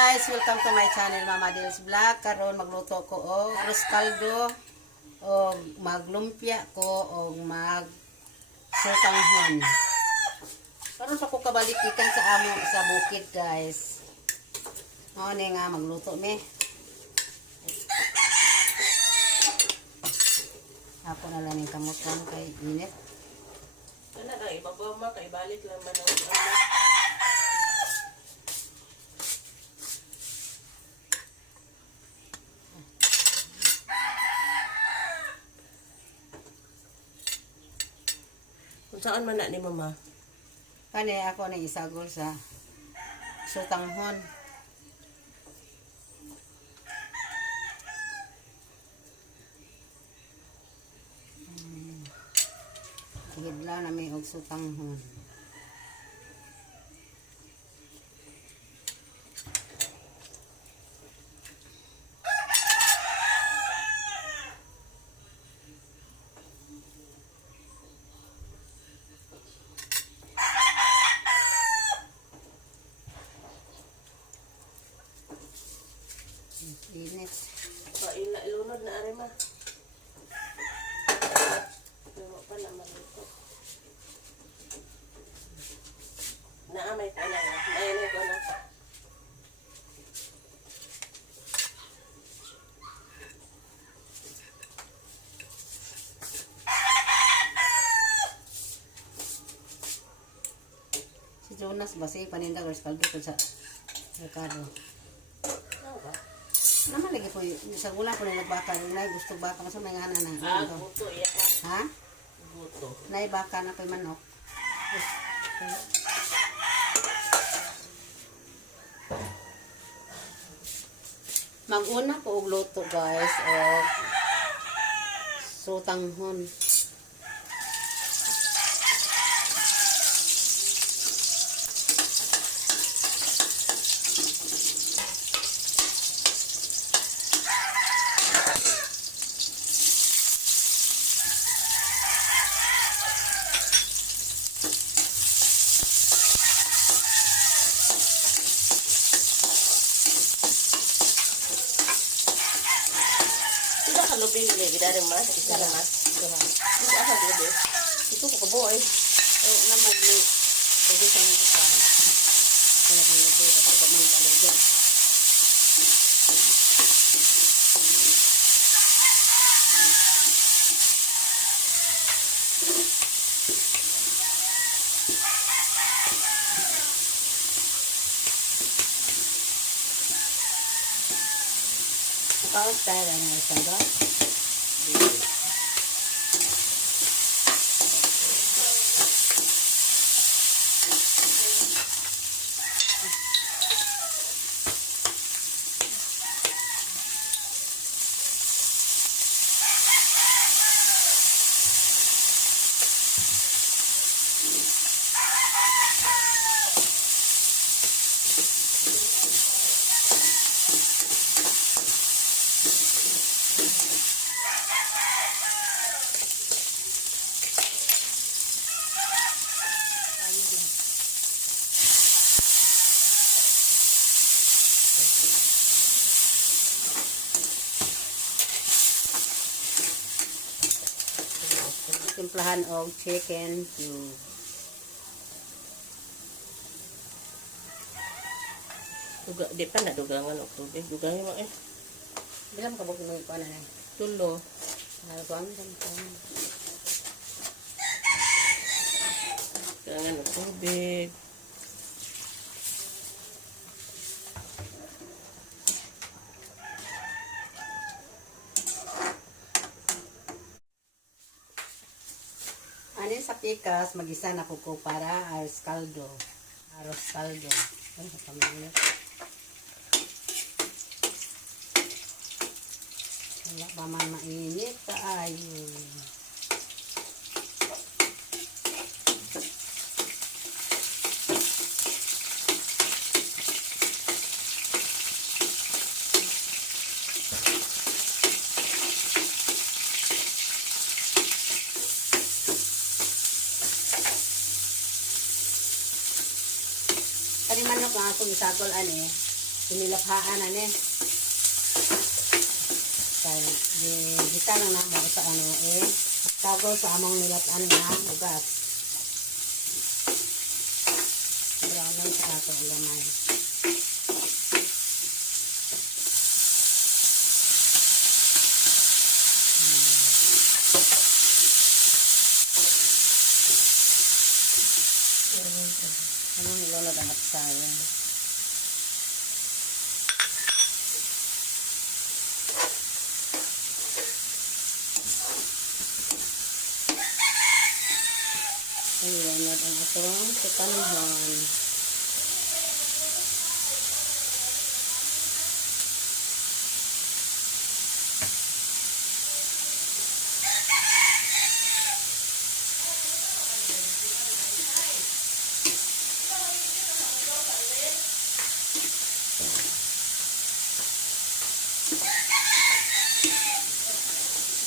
guys, welcome to my channel Mama Dils Vlog. Karon magluto ko og arroz caldo o maglumpia ko o mag sotanghon. Karon sa ko kabalik ikan sa amo sa bukid guys. Mao ni nga magluto me. Ako na lang yung kamutan kay init. Ano na, ibabaw mo, kay balik lang man ang kung saan man na ni mama? Kani ako na isagol sa sotanghon. Higidla na may og sotanghon. Init. Ilunod na arema. Pero pa na maluto. Naamay ka na. Nainay ko na. Si Jonas ba si paninda guys kaldo ko sa Ricardo. Naman lagi po sa gula po na nagbaka na gusto baka kasi may ngana na. Buto iya ka. Ha? Buto. Nay baka na koy manok. Mag-una ko og luto guys og sotanghon. Lubing ni gidari mas isa lang mas. Isa asa dito. Ito ko kaboy. Naman ni pwede sa mga kasahan. Kaya kung luto ako pa man kalagyan. Kaos tayo lang ng isang doon. Timplahan og chicken cube. Duga, di pa na dugangan og tubig. Dugangan mo Bilang ka bukid mo ikuan na. tulo. Kuan kan. Dugangan og tubig. Anin sa pikas magisa na ko para arroz caldo. Arroz caldo. Ay, pamilya. Wala pa man mainit kaayo. Kani manok nga akong isagol ani. Pinilaphaan na ni. Kaya kita lang na mo sa ano tagol sa among nilatan nga ugat. Brownan sa ato ang gamay. Anong ilolod ang atsayan? Ilolod ang atong katanhon.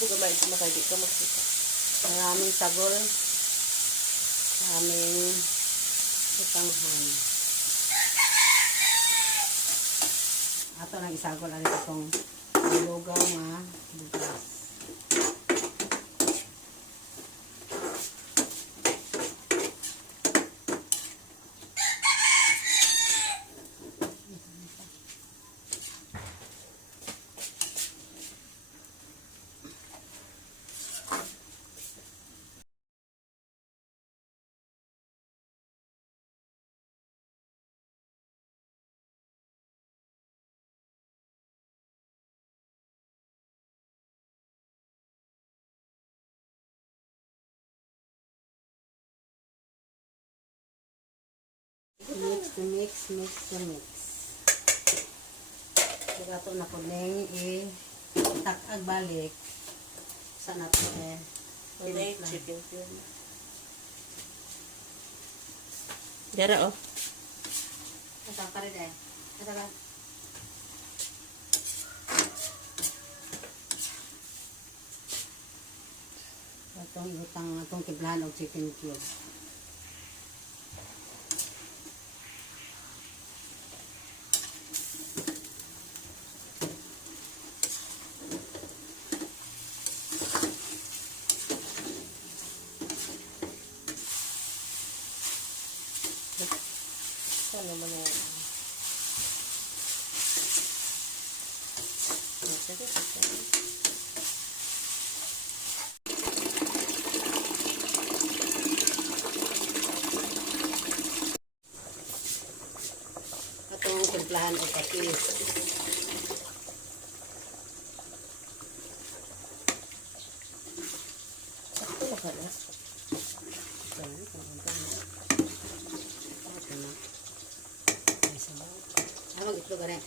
Buga ba ito makadi ka makita. Maraming sagol. Maraming katanghon. Ato nang isagol ang itong lugaw nga bugas. Mix to mix, mix to mix. Kaya ito na po neng takag balik. Sana ito May chicken pure. Dara oh. Ito ka rin Ito ka. Itong tiblahan o chicken cube. Ano man yan? Itong timplahan o patis. Sakto na ka na. Amag ito ka rin.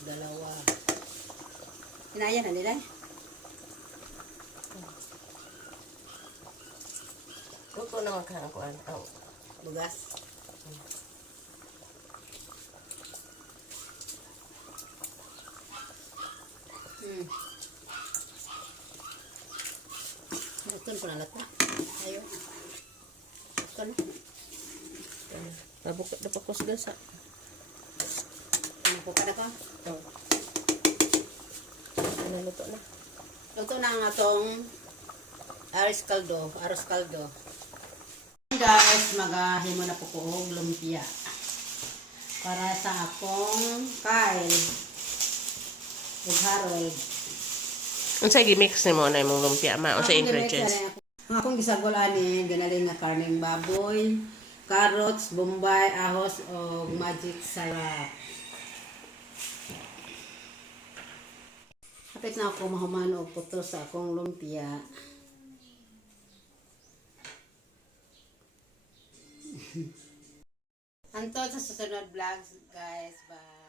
Dalawa. Kinaya na nila. Luto naman ka ang kuan. Ang Bugas. Ito ko na lahat. Ayaw. Ito na. nabukit na pa ko sa gasa. Ano po ka na ko? Ano luto na? Ito na ang atong aros kaldo. Aros kaldo. Guys, maghahimo na po ko og lumpia. Para sa akong Kyle. Ug Harold. Unsay gi-mix nimo na imong lumpia ma? Unsay ingredients? Ang akong gisagol ani ganaling nga karneng baboy, carrots, bombay, ahos o magic sarap. Hapit na ako mahuman og puto sa akong lumpia. Hantod sa susunod vlogs, guys. Bye.